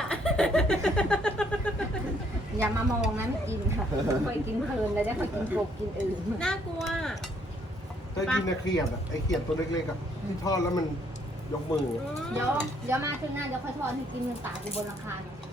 [SPEAKER 5] อย่ามามองนั้นกินค่ะเคยกินเพลินเลยได้เคยกินกบกินอื่น
[SPEAKER 2] น่ากลัว
[SPEAKER 1] ถ้ากินในเขียดอ่ะไอเขียดตัวเล็กๆอ่ะที่ทอดแล้วมันยกมือ
[SPEAKER 2] อืม
[SPEAKER 5] เดี๋ยวเดี๋ยวมาถึงหน้าเดี๋ยวค่อยทอดให้กินมันตากอยู่บนราคา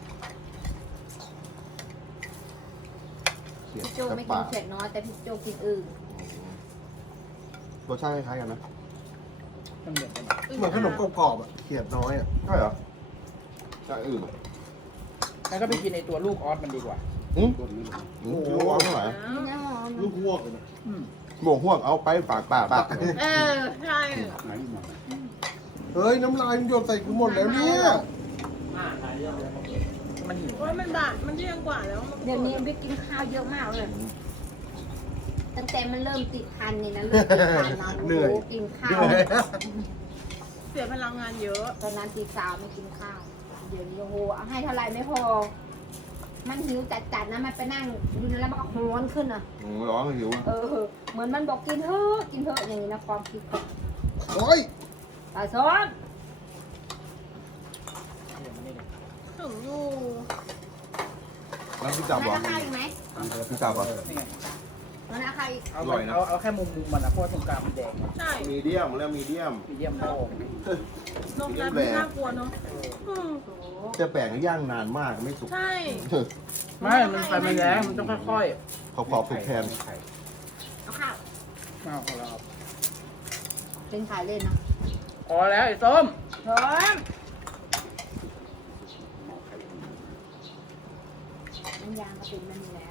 [SPEAKER 5] พี่โจไม่กินเศษน้อยแต่พี่โจกินอื่น
[SPEAKER 3] รสชาติคล้ายๆกันนะ
[SPEAKER 7] มันเหมือนกัน
[SPEAKER 1] เหมือนขนมกรอบๆอ่ะเขียดน้อยอ่ะ
[SPEAKER 3] ใช่เหรอใช่อื่น
[SPEAKER 7] แล้วก็ไปกินในตัวลูกออสมันดีกว่า
[SPEAKER 3] อืม
[SPEAKER 4] คนนี้
[SPEAKER 3] โอ้โหเอาเท่าไหร่
[SPEAKER 5] กินแล้วหอม
[SPEAKER 1] ลูกหวกเลยนะ
[SPEAKER 7] อืม
[SPEAKER 3] หมวกหวกเอาไปปากปากปาก
[SPEAKER 2] เออ ใช่
[SPEAKER 4] ไหนมา
[SPEAKER 1] เฮ้ยน้ำลายมันหยดใส่กูหมดแล้วเนี่ย
[SPEAKER 6] อ่าหลายเรื่องเลย
[SPEAKER 7] มันหิว
[SPEAKER 2] โอ้ยมันบาดมันเที่ยงกว่าแล้วมัน
[SPEAKER 5] เดี๋ยวนี้วิกินข้าวเยอะมากเลย ตั้งแต่มันเริ่มติดพันนี่นะเริ่มติดพันนะโอ้โหกินข้า
[SPEAKER 1] เห
[SPEAKER 5] ว
[SPEAKER 1] นื่อย
[SPEAKER 2] เสียพลังงานเยอะ
[SPEAKER 5] ตอนนั้นตีสาวไม่กินข้าว เดี๋ยวนี้โอ้โหเอาให้เท่าไหร่ไม่พอ มันหิวจัดๆนะมันไปนั่งดูแล้วมันก็โหนขึ้นอ่ะ
[SPEAKER 3] อืมร้องหิวอ่ะ
[SPEAKER 5] เออ เหมือนมันบอกกินเถอะกินเถอะอย่างนี้นะความคิดของ
[SPEAKER 1] โอ้ย
[SPEAKER 5] ตาซ้อน
[SPEAKER 2] ถึงอยู่
[SPEAKER 3] น้ำพริกจับ
[SPEAKER 5] นั่
[SPEAKER 3] เหร
[SPEAKER 5] น
[SPEAKER 3] อ
[SPEAKER 5] ราคาอีกไหม
[SPEAKER 3] พริกจับเหรอ
[SPEAKER 7] นี่ไง
[SPEAKER 5] นั่นราคาอีก
[SPEAKER 7] เอา
[SPEAKER 3] อร่อยนะ
[SPEAKER 7] เอาเอาแค่มุมมุมมันนะเพราะว่าตรงกลางมันแดง
[SPEAKER 2] ใช่
[SPEAKER 3] มีเดียมแล้วมีเดียม
[SPEAKER 7] มีเดียมโต
[SPEAKER 2] นกนั้นไม่น่ากลัวเนาะอืม
[SPEAKER 3] จะแปลงย่างนานมากไม่สุก
[SPEAKER 2] ใช่
[SPEAKER 7] ไม่ มันไฟมันแรงมันต้องค่อย
[SPEAKER 3] ขอขอบสุกแทน
[SPEAKER 5] เอาข้าว
[SPEAKER 7] ๆเอาเอาแล้วครับ
[SPEAKER 5] เป็นขายเล่นนะ
[SPEAKER 7] พอแล้วไอ้ส้ม
[SPEAKER 5] พร้อมน้ำยางก็เป็นมันนี่แหละ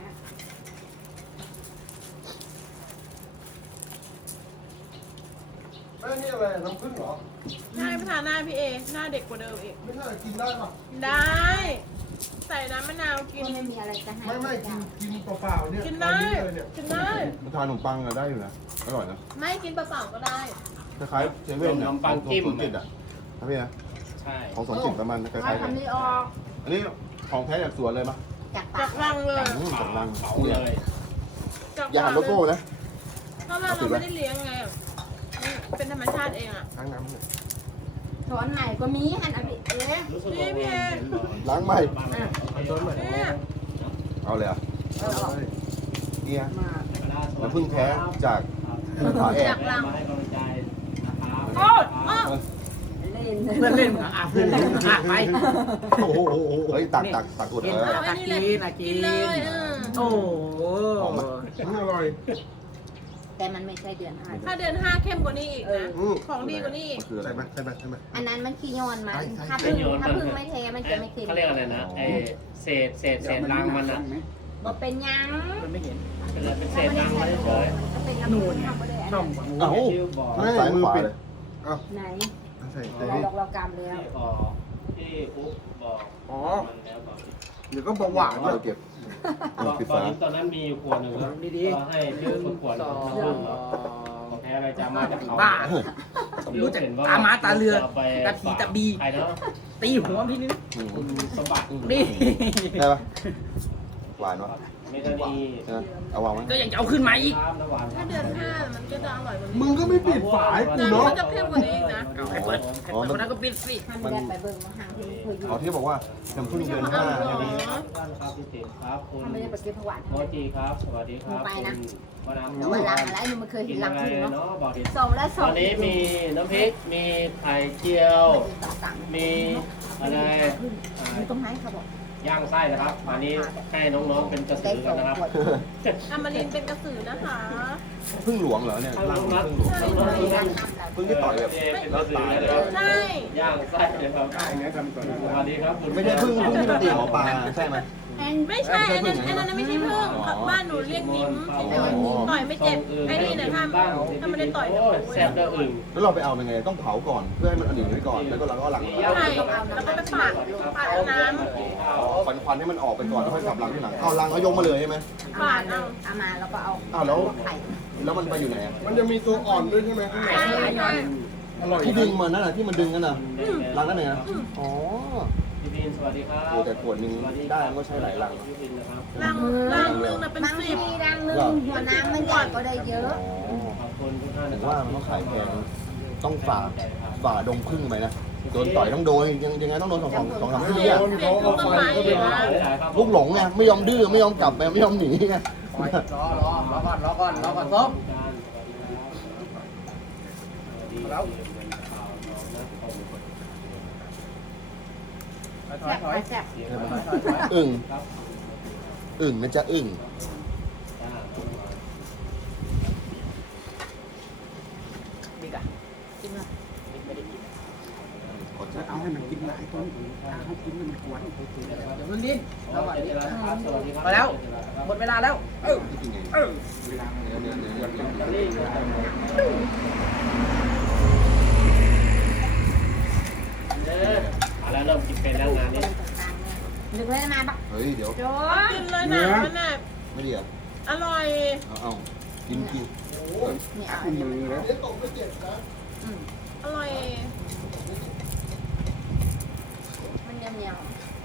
[SPEAKER 1] แม่นี่อะไรน้ำผึ้งเหรอ
[SPEAKER 2] ใช่พัฒนาพี่เอ หน้าเด็กกว่าเดิมอีก
[SPEAKER 1] ไม่น่าจะกินได้ป่ะ
[SPEAKER 2] ได้ ใส่น้ำมะนาวกิน
[SPEAKER 5] ไม่มีอะไรจะให้
[SPEAKER 1] ไม่ไม่กินกินเปล่าๆเนี่ย
[SPEAKER 2] กินได้
[SPEAKER 1] ตอเลยเนี่ย
[SPEAKER 2] กินได้
[SPEAKER 3] ทานขนมปังอะได้อยู่นะ อร่อยนะ
[SPEAKER 2] ไม่กินเปล่าๆก็ได้
[SPEAKER 3] คล้ายๆเซเว่นเนี่ยของสมจิตอ่ะครับพี่นะ
[SPEAKER 6] ใช่
[SPEAKER 3] ของสมจิตประมาณค
[SPEAKER 5] เอา
[SPEAKER 3] ล้ายๆกัน
[SPEAKER 5] ทำนี้ออก
[SPEAKER 3] อันนี้ของแท้จากสวนเลยปะ
[SPEAKER 5] จาก
[SPEAKER 2] จา
[SPEAKER 5] ปาก
[SPEAKER 2] กรังเลย
[SPEAKER 3] อืมจากรัง
[SPEAKER 6] เผา
[SPEAKER 3] เนี่ย
[SPEAKER 6] เลย
[SPEAKER 2] จาก
[SPEAKER 3] อย่าหันโลโก้นะ
[SPEAKER 2] เพราะว่าเราไม่ได้เลี้ยงไงมันเป็นธรรมชาติเองอ่ะ
[SPEAKER 1] ทั้งน้ำเนี่ย
[SPEAKER 5] ช้อนใหม่ก็มีหันเอาไปเอ๊ะ
[SPEAKER 6] รู้สึกว่ามันเห็นบ่อย
[SPEAKER 3] ล้างใหม่
[SPEAKER 1] เอาช้อนใหม่
[SPEAKER 2] เนี่ย
[SPEAKER 3] เอาเลยอ่ะ
[SPEAKER 5] เอาออก
[SPEAKER 3] เนี่ย
[SPEAKER 5] มา
[SPEAKER 3] น้ำผึ้งแท้จากผาแอก
[SPEAKER 2] จากรัง
[SPEAKER 6] มาให้กำลังใจนะครับ
[SPEAKER 2] โอ้ยอ้อ
[SPEAKER 5] เล่น
[SPEAKER 7] เพื่อนเล่นเหมือนอ่ะเพื่อนเล่นอ่ะไป
[SPEAKER 1] โอ้โหโอ้โห
[SPEAKER 3] เฮ้ยตักตักตักอุดเอ
[SPEAKER 7] กิน
[SPEAKER 3] อ
[SPEAKER 7] อ่ะตักกินอ่ะกิ
[SPEAKER 2] กิ
[SPEAKER 7] น
[SPEAKER 2] นเลยเออ
[SPEAKER 7] โอ้โห
[SPEAKER 3] หอมไหม
[SPEAKER 1] นี่อร่อย
[SPEAKER 5] แต่มันไม่ใช่เดือนห้า
[SPEAKER 2] ถ้าเดือนห้าเข้มกว่านี้อีกนะ
[SPEAKER 1] อืม
[SPEAKER 2] ของดีกว่านี้อีก
[SPEAKER 3] มันคืออะไร
[SPEAKER 1] ใช่ไหมใช่ไหมใช่ไหม
[SPEAKER 5] อันนั้นมันขี้ย้อนมัน
[SPEAKER 1] ใช่ใช่
[SPEAKER 5] ถ้าพึ่งถ้าพึ่งไม่เทมันจะไม่เค็ม
[SPEAKER 6] เขาเรียกอะไรนะไอเศษเศษเศษรังมันนะ
[SPEAKER 5] บ่เป็นหยัง
[SPEAKER 7] มันไม่เห็น
[SPEAKER 6] เป็นอะไรเป็นเศษรังมันเฉย
[SPEAKER 5] ก็เป็นน้ำพึ่งทำไปเลย
[SPEAKER 7] ช่อง
[SPEAKER 3] เอ้า
[SPEAKER 6] ชื่อบอก
[SPEAKER 3] ซ้ายขวาเลย
[SPEAKER 5] ไหน
[SPEAKER 1] ใส่ใส่
[SPEAKER 5] เรา
[SPEAKER 1] นี่
[SPEAKER 5] เราเรากำแล้ว
[SPEAKER 6] ที่บอกที่อุ๊บบอก
[SPEAKER 1] อ๋อ
[SPEAKER 6] มันแล้วบอก
[SPEAKER 1] เดี๋ยวก็เบาหวาน
[SPEAKER 3] เรา
[SPEAKER 1] เลย
[SPEAKER 3] เก็บ
[SPEAKER 6] ต
[SPEAKER 3] เออ
[SPEAKER 6] อน
[SPEAKER 3] ปิด
[SPEAKER 6] ตอน
[SPEAKER 3] ฝา
[SPEAKER 6] นี้ตอนนั้นมีอยู่ขวดหนึ่งแล้ว
[SPEAKER 7] ดี
[SPEAKER 6] ก็ให้
[SPEAKER 7] ๆห
[SPEAKER 6] ยื
[SPEAKER 7] นึ่
[SPEAKER 6] ม
[SPEAKER 7] ง
[SPEAKER 6] ขวด
[SPEAKER 7] สอง
[SPEAKER 6] ของแท้อะไรจะมาจากเขา
[SPEAKER 7] บ้า รู้จักตาม้าตาเรือตาผีตาบี
[SPEAKER 6] ใครเนาะ
[SPEAKER 7] ตีหัวพี่นี่
[SPEAKER 3] อืม
[SPEAKER 6] คุณสมบัติ
[SPEAKER 7] นี่
[SPEAKER 3] ได้ปะหวานวะ
[SPEAKER 6] เมธานี
[SPEAKER 3] นะเอาวางไว้
[SPEAKER 7] ก็ยังจะเอาขึ้นมาอีก
[SPEAKER 6] ครับน้ำหวาน
[SPEAKER 2] ถ้าเดือนห้ามันก็จะอร่อยกว่านี้
[SPEAKER 1] มึงก็ไม่ปิดฝาให้กู
[SPEAKER 2] แต่
[SPEAKER 1] เนาะ
[SPEAKER 2] มันจะเข้มกว่านี้อีกนะ
[SPEAKER 7] เอาให้เปิดให้เปิดคนนั้นก็ปิดสิ
[SPEAKER 5] ถ้าไม่ได้ไปเบิ่งมาห่างที่เคยอยู่
[SPEAKER 3] เขาที่บอกว่าน้ำผึ้งเดือนห้าใช่ไหม
[SPEAKER 6] ท่านครับพี่ติ๋มครับคุณ
[SPEAKER 5] ถ้าไม่ได้ไปเก็บผักหวาน
[SPEAKER 6] โมจิครับ สวัสดีครับ
[SPEAKER 5] ไปนะ
[SPEAKER 6] คุณวนา
[SPEAKER 5] แล้ววันหลังอะไรนี่มันเคย
[SPEAKER 6] กิ
[SPEAKER 5] เห็
[SPEAKER 6] น
[SPEAKER 5] นหลั
[SPEAKER 6] อะ
[SPEAKER 5] ง
[SPEAKER 6] ไร
[SPEAKER 5] พึ่งเนาะ
[SPEAKER 6] เนาะบอกดิ
[SPEAKER 5] สองและส
[SPEAKER 6] ต
[SPEAKER 5] อ
[SPEAKER 6] อง นนี้มีน้ำพริก มีไข่เจียว มีอะไร
[SPEAKER 5] มีต้นไม้เขาบอก
[SPEAKER 6] เย่างไส้นะครับอันนี้ให้น้องๆเป็นกระสือกันนะครับ
[SPEAKER 2] อมรินทร์เป็นกระสือนะคะ
[SPEAKER 3] พึ่งหลวงเหรอเนี่ย
[SPEAKER 6] น้
[SPEAKER 3] ร่าง
[SPEAKER 6] อง
[SPEAKER 3] พึ่งหลวง
[SPEAKER 6] ๆ
[SPEAKER 3] พึ่งที่ต่อยแบบ
[SPEAKER 6] เป็นกระสือนะครับ
[SPEAKER 2] ใช่
[SPEAKER 6] ย่างไส้นะครับ
[SPEAKER 4] อันนี้ทำก่อน
[SPEAKER 6] สวัสดีครับคุณ
[SPEAKER 3] ไม่ใช่พึ่งพึ่งที่มันตีหมอปลาใช่ไหม
[SPEAKER 2] ไม่ใช่อันนั้นอันนั้นไม่ใช่พึ่งบ้านหนูเรียกนิ้มต่อยไม่เจ็บไอ้นี่นะถ้าถ้าไม่ได้ต่อย
[SPEAKER 6] โอ้ยแซ่บเด้ออึ่ง
[SPEAKER 3] แล้วเราไปเอาเป็นไงต้องเผาก่อนเพื่อให้มันอันหนึ่งไว้ก่อนแล้วก็เราก็หลัง
[SPEAKER 2] ใช่แล้วก็ไปปาดปาดน้
[SPEAKER 3] ควันควันให้มันออกไปก่อนแล้วค่อยกลับรังที่หลังเอารังเขายกมาเลยใช่ไหม
[SPEAKER 2] ำปาดเอา
[SPEAKER 5] เอามาแล้วก็เอา
[SPEAKER 3] อ้าวแล้ว
[SPEAKER 5] ไข่
[SPEAKER 3] แล้วมันไปอยู่ไหนอะ
[SPEAKER 1] มันจะมีตัวอ่อนด้วยใช่ไหมข้างใน
[SPEAKER 2] ใช่ใช่
[SPEAKER 1] อร่อย
[SPEAKER 3] ที่ดึงมันนั่นน่ะที่มันดึงกันน่ะรังนั่นเองนะอ๋อ
[SPEAKER 6] พี่บินสวัสดีครับ
[SPEAKER 3] โอ้แต่ขวดหนึงได้มันก็ใช้หลายรัง
[SPEAKER 6] พี่บินนะครับ
[SPEAKER 2] รังรังนึงนะเป็น
[SPEAKER 5] บาง
[SPEAKER 2] สิ
[SPEAKER 5] ที
[SPEAKER 2] บ
[SPEAKER 5] รังนึงหัวน้ำมันใหญ่ก็ได้เยอะ
[SPEAKER 3] อ๋อ
[SPEAKER 6] ขอบคุณทุกท่าน
[SPEAKER 3] ถึ
[SPEAKER 6] นะ
[SPEAKER 3] ง
[SPEAKER 6] ครับ
[SPEAKER 3] ว่ามันต้องขายแพงต้องฝ่าฝ่าดงพึ่งไปนะโดนต่อยต้องโดนยังยังไงต้องโดนสองสองสองสามที
[SPEAKER 2] เสีย
[SPEAKER 3] อะ
[SPEAKER 2] งเสียงเครื่องต้นไม้เลยนะ
[SPEAKER 3] ลูกหลงไงไม่ยอมดื้อไม่ยอมกลับไปไม่ยอมหนีไง
[SPEAKER 7] รอรอรอก่อนรอก่อนรอก่อนส้ม
[SPEAKER 6] แล้ว
[SPEAKER 7] ถอยถอย
[SPEAKER 5] แซ่บ
[SPEAKER 3] อึ่งอึ่งนะจ๊ะอึ่ง
[SPEAKER 7] ดีกว่า
[SPEAKER 4] เอาให้มันกินหลายต้นเขากินมันกวน
[SPEAKER 7] เดี๋ยวมันดิ้นรอก่อน
[SPEAKER 6] สวัสดีครับ
[SPEAKER 7] มาแล้วหมดเวลาแล้วเออ
[SPEAKER 3] นี่กินไง
[SPEAKER 7] เออ
[SPEAKER 3] เนื้อเนื้อเนื้อเนื้อ
[SPEAKER 6] เด้อมาแล้วเริ่มกินเป็นแล้วงานนี้
[SPEAKER 5] ดึงเลยมาบัก
[SPEAKER 3] เฮ้ยเดี๋ยว
[SPEAKER 5] โจ
[SPEAKER 2] กินเลยนะมันน่ะ
[SPEAKER 3] ไม่ดีเหรอ
[SPEAKER 2] อร่อย
[SPEAKER 3] เอาเอากินกิน
[SPEAKER 5] นี่เอา
[SPEAKER 4] มือแล้ว
[SPEAKER 2] อร่อย
[SPEAKER 5] มันเหนียว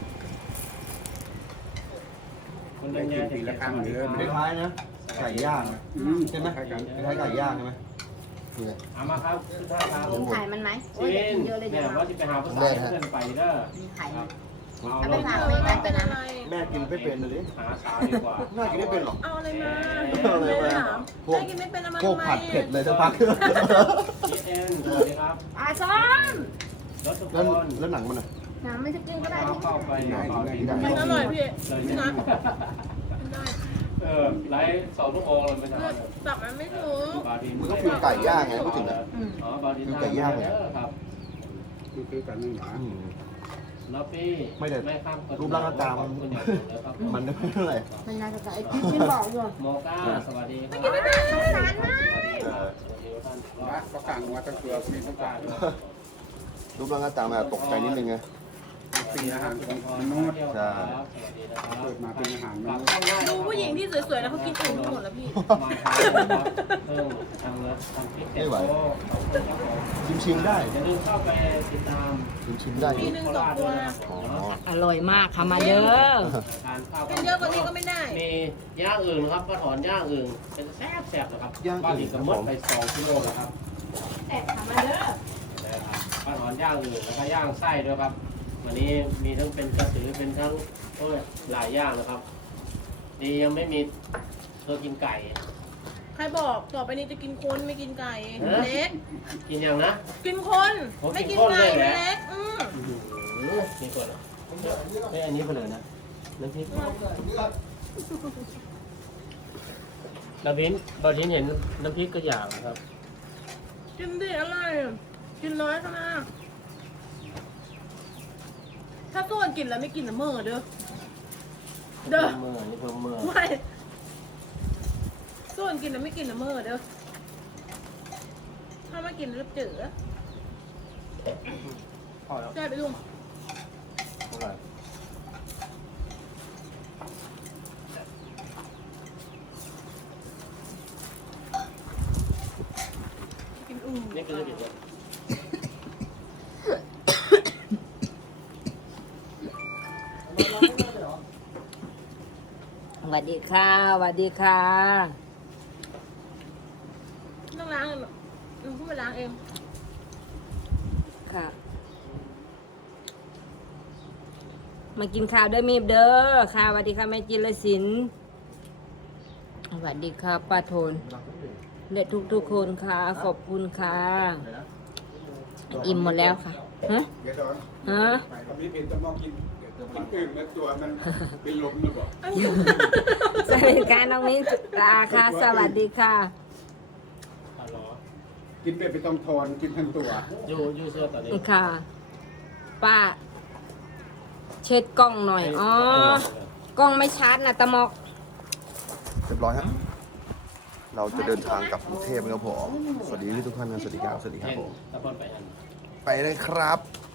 [SPEAKER 6] คนดังงานถึงละครั้งเด้อ
[SPEAKER 3] คล้ายๆนะไก่ย่างนะใช่ไหม
[SPEAKER 4] ใช่กัน
[SPEAKER 3] คล้ายๆไก่ย่างใช่ไหมนี่ไง
[SPEAKER 6] เอามาครับทุกท่านครับ
[SPEAKER 5] ๆกินไข่มันไหมโอ้ย
[SPEAKER 6] ชิ
[SPEAKER 5] อยากกินเยอะเลย
[SPEAKER 6] เนี่
[SPEAKER 5] เดี๋
[SPEAKER 6] ย
[SPEAKER 5] ยว
[SPEAKER 6] ว่าจะไปหาภาษาเพื่อนไปเด้อ
[SPEAKER 5] มีไข่ไหม
[SPEAKER 6] เอา
[SPEAKER 5] เอาไป
[SPEAKER 6] ลง
[SPEAKER 5] ฝากเพื่อนกันไปนะ
[SPEAKER 2] อะไร
[SPEAKER 3] แม่กินไม่เป็นเลยดิ
[SPEAKER 6] หาสาวดีกว่า
[SPEAKER 3] น่ากินไม่เป็นหรอก
[SPEAKER 2] เอาอะไรมา
[SPEAKER 3] เอาอะไรมา
[SPEAKER 2] พวกกินไม่เป็นเอามา
[SPEAKER 3] พวก
[SPEAKER 2] ทำไม
[SPEAKER 3] ผัดเผ็ดเลยสักพัก
[SPEAKER 6] พีเอ็นสวัสดีครับ
[SPEAKER 5] อ่ะซ้อม
[SPEAKER 6] รถทุกค
[SPEAKER 3] แล้ว
[SPEAKER 6] น
[SPEAKER 3] แล้วหนังมันอ่ะ
[SPEAKER 5] น้ำไม่จะกินก็ได้
[SPEAKER 6] เข้า
[SPEAKER 5] ที่
[SPEAKER 6] เข้าไปหน่อย
[SPEAKER 2] มันอร่อยพี่
[SPEAKER 6] เลย
[SPEAKER 2] พี่
[SPEAKER 6] นะ
[SPEAKER 2] นะได้
[SPEAKER 6] เออไลฟ์สองชั่วโมงเลยไม่ทำ
[SPEAKER 2] เลือดตับมันไม่ถึง
[SPEAKER 6] บาดิน
[SPEAKER 3] มันก็คือไก่ย่างไงพูดถึงอ่ะ
[SPEAKER 6] อ๋อบาดินครับ
[SPEAKER 4] คือคือกันนั่นหนา
[SPEAKER 3] อืม
[SPEAKER 6] ล็อบบี้
[SPEAKER 3] ไม่ได้
[SPEAKER 6] ไม่ข้าม
[SPEAKER 3] รูปร่างหน้าตามัน
[SPEAKER 6] คุณอย่างเดียวเลยครับ
[SPEAKER 3] มันไม่เท่าไหร่
[SPEAKER 5] มันน่าจะใส่ที่ที่บอกอยู่
[SPEAKER 6] โมก้าสวัสดีครับ
[SPEAKER 5] สงสารมาก
[SPEAKER 6] สวัสดีท่าน
[SPEAKER 4] ว่าประกางว่าตะเกียบมีประกาง
[SPEAKER 3] รูปร่างหน้าตามันตกใจนิดนึงไง
[SPEAKER 4] เป็นอาหารของมนุษย์
[SPEAKER 3] ใช่
[SPEAKER 6] สวัสดีนะครับ
[SPEAKER 4] เกิดมาเป็นอาหารม
[SPEAKER 6] ฝาก
[SPEAKER 4] นุษย์
[SPEAKER 6] เข้าได้นะค
[SPEAKER 2] ดู
[SPEAKER 6] รับ
[SPEAKER 2] ผู้หญิงที่สวยๆนะเขากินอื่นหมดแล้วพี่
[SPEAKER 6] มาทานนะครับเพิ่มทางรถทางคลิปเก็บโต้ขอบคุณครับผม
[SPEAKER 3] ชิมชิมๆได้
[SPEAKER 6] อย่าลืมเข้าไปติดตาม
[SPEAKER 3] ชิมชิมๆได้อ
[SPEAKER 2] ปี
[SPEAKER 3] ยู่
[SPEAKER 2] หนึ่งสองตัว
[SPEAKER 3] อ๋อ
[SPEAKER 5] อร่อยมากค่ะมาเด้อ
[SPEAKER 6] ทานข้าว
[SPEAKER 2] เป็นเยอะกว่านี้ก็ไม่ได้
[SPEAKER 6] มีย่างอื่นนะครับป้าถอนย่างอื่นเป็นแซ่บแซ่บนะครับป้าหลีกกับมดไปสองกิโลนะครับ
[SPEAKER 5] แต่ทำมาเด้อ
[SPEAKER 6] นะครับป้าถอนย่างอื่นแล้วก็ย่างไส้ด้วยครับ วันนี้มีทั้งเป็นกระสือเป็นทั้งโอ้ยหลายย่างนะครับ ดียังไม่มีเธอกินไก่
[SPEAKER 2] ใครบอกต่อไปนี้จะกินคนไม่กินไก่เล็ก
[SPEAKER 6] กินยังนะ
[SPEAKER 2] กินคน
[SPEAKER 6] โอ้
[SPEAKER 2] ไม่
[SPEAKER 6] กิ
[SPEAKER 2] กิ
[SPEAKER 6] น
[SPEAKER 2] น
[SPEAKER 6] คน
[SPEAKER 2] ไก่
[SPEAKER 6] เลยเหรอ
[SPEAKER 2] เล็กอืม
[SPEAKER 6] มีก่อนเหรอไม่อันนี้ไปเลยนะน้ำพริกดาวินบาวินเห็นน้ำพริกก็อยากนะครับ
[SPEAKER 2] กินดิอร่อยกินน้อยขนาดถ้าส่วนกินแล้วไม่กินละเมอเด้อเด้อ
[SPEAKER 6] เมื่อนี่เพิ่มเมื่อ
[SPEAKER 2] ไม่ส่วนกินแล้วไม่กินละเมอเด้อถ้าไม่กินแล้วเจือ
[SPEAKER 6] พอแล้ว
[SPEAKER 2] แซ่บไปลุง
[SPEAKER 6] เท่าไหร่
[SPEAKER 2] กินอุ่น
[SPEAKER 6] นี่คือจะผิดเลย
[SPEAKER 5] สวัสดีค่ะสวัสดีค่ะ
[SPEAKER 2] ต้องล้างเลยลุงพูดไปล้างเอง
[SPEAKER 5] ค่ะ มากินข้าวด้วยมีบเด้อค่ะสวัสดีค่ะแม่จิรศิลป์สวัสดีค่ะป้าโทนและทุกทุกๆคนค่ะขอบคุณค่ะ อิ่มหมดแล้วค่ะฮะ
[SPEAKER 4] เดี๋ยวก่อน
[SPEAKER 5] ฮะ
[SPEAKER 4] ไปกับนี้เป็นต้องมองกินมันตื่นมาตัวมันเป็นลมหรือเปล่า
[SPEAKER 5] สวัสดีค่ะน้องมิ้นจุฬาค่ะสวัสดีค่ะ
[SPEAKER 6] ฮัลโหล
[SPEAKER 4] กินไปไปต้องทอนกินทั้งตัว
[SPEAKER 6] อยู่อยู่เสื้อตอนนี้
[SPEAKER 5] ค่ะ ป้า เช็ดกล้องหน่อย อ๋อ กล้องไม่ชัดนะตะมอก
[SPEAKER 3] เรียบร้อยฮะเราจะเดินทางกลับกรุงเทพนะครับผมสวัสดีทุกท่านนะสวัสดีครับสวัสดีครับผม
[SPEAKER 6] ตะพอนไปอัน
[SPEAKER 3] ไปเลยครับ